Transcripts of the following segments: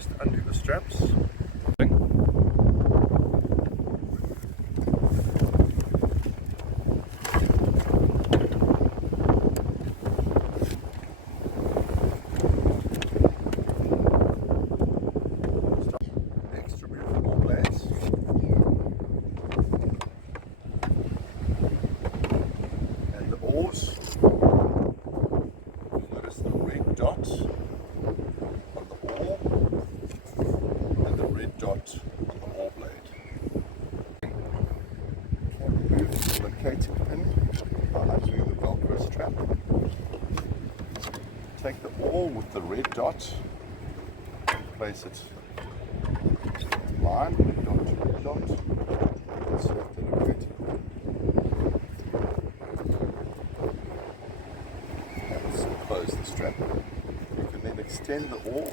First undo the straps. Next, remove the ball blades. And the oars. Notice the red dot on the oar and the red dot on the oar blade. Remove the locating pin by undoing the Velcro strap. Take the oar with the red dot, place it in line, red dot to red dot, insert the locating pin. And close the strap. You can then extend the oar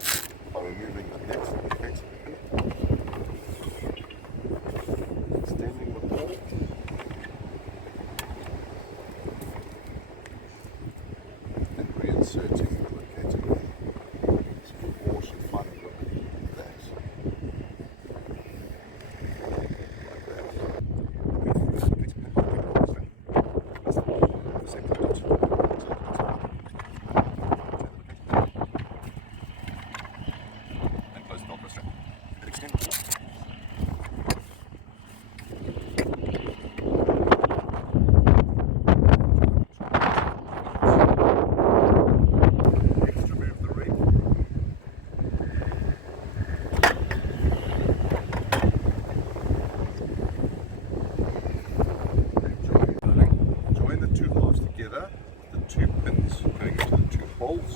by removing the next locating pin, extending the oar, and reinserting the locating pin. So the oar should finally look like that. Together, the two pins going into the two holes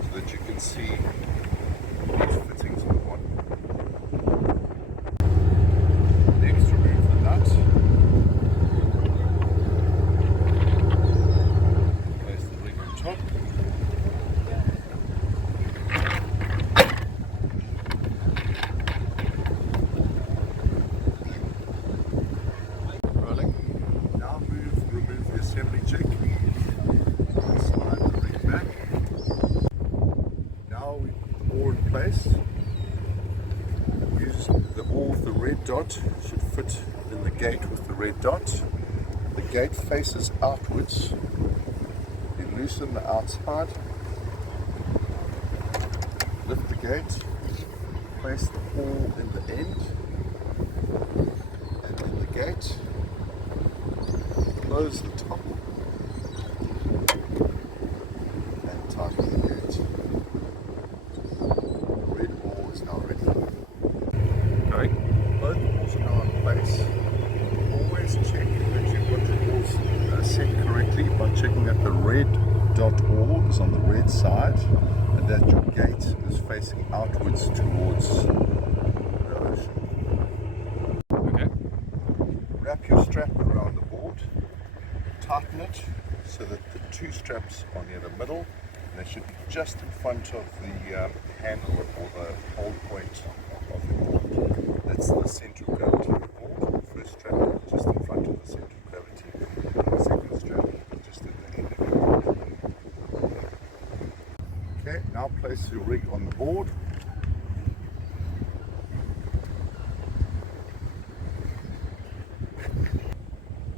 so that you can see each fittings in the one. Next, remove the nut. Place the ring on top. Rolling. Now remove the assembly jig. Slide the ring back. Now we put the oar in place. Use the oar with the red dot, should fit in the gate with the red dot. The gate faces outwards. You loosen the outside. Lift the gate. Place the oar in the end. And in the gate. Close the top. Tighten the gate. The red oar is now ready. Okay. Both oars are now in place. Always check that you've got the oars set correctly by checking that the red dot oar is on the red side and that your gate is facing outwards towards the ocean. Okay. Wrap your strap around the board. Tighten it so that the two straps are near the middle. They should be just in front of the handle or the hold point of the board. That's the center of gravity of the board. First strap just in front of the center of gravity. Second strap just at the end of the board. Okay, now place your rig on the board.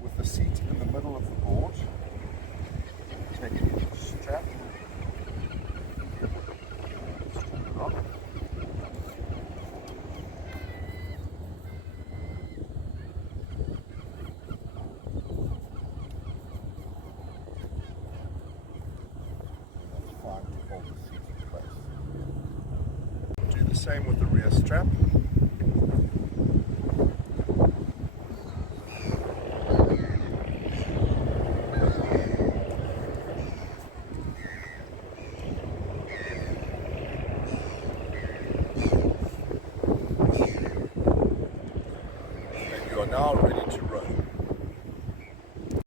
With the seat in the middle of the board, take the strap. Do the same with the rear strap. And you are now ready to